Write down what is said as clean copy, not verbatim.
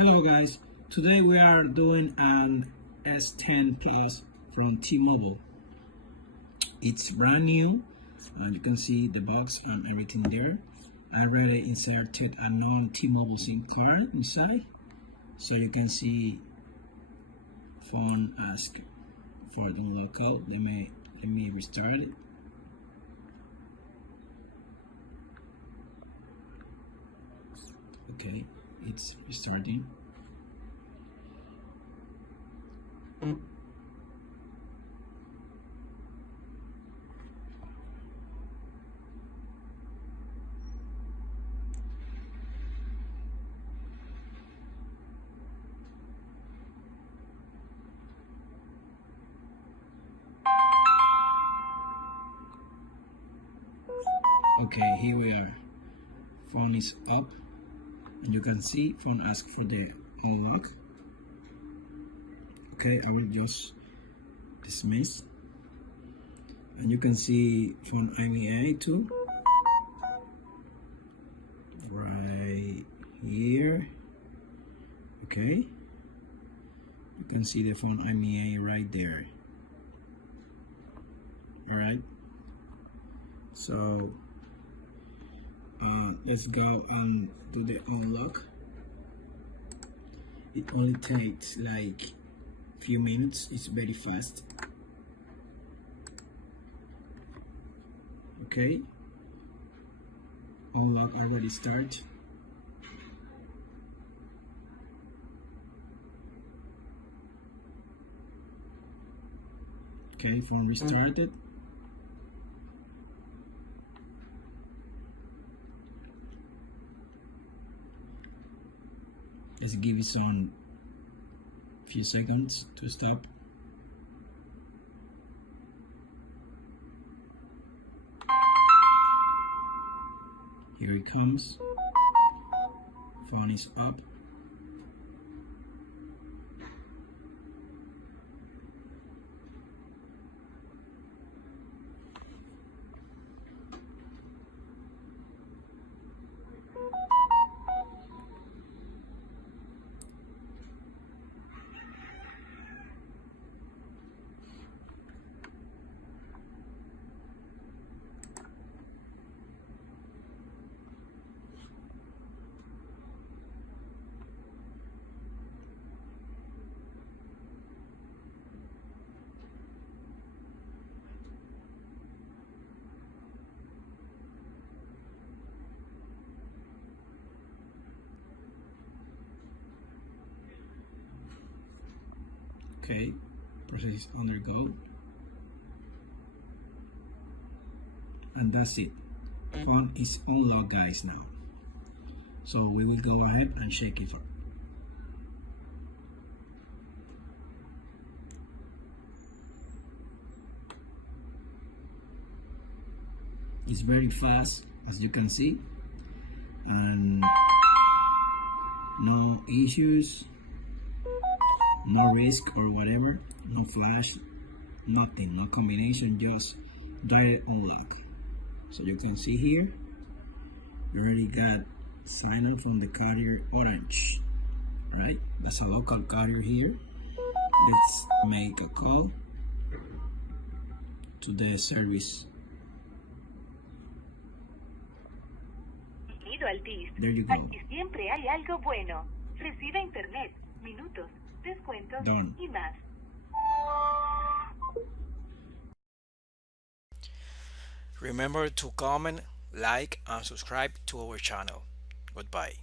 Hello guys, today we are doing an S10 Plus from T-Mobile. It's brand new and you can see the box and everything there. I already inserted a non-T-Mobile SIM card inside, so you can see phone ask for the download code. Let me restart it. Okay, it's restarting. Okay, here we are. Phone is up and you can see phone ask for the unlock. Okay, I will just dismiss, and you can see phone IMEI too right here. Okay, you can see the phone IMEI right there. All right, so let's go and do the unlock. It only takes like few minutes. It's very fast. Okay, unlock already start. Okay, phone restarted. Let's give it some few seconds to stop. Here it comes. Phone is up. Okay, process is undergo, and that's it. Phone is unlocked, guys, now. So we will go ahead and shake it up. It's very fast, as you can see, and no issues, no risk or whatever, no flash, nothing, no combination, just direct unlock. So you can see here, you already got signal from the carrier Orange, right? That's a local carrier here. Let's make a call to the service. There you go. Aquí siempre hay algo bueno. Recibe internet, minutos, descuentos Done. y más. Remember to comment, like, and subscribe to our channel. Goodbye.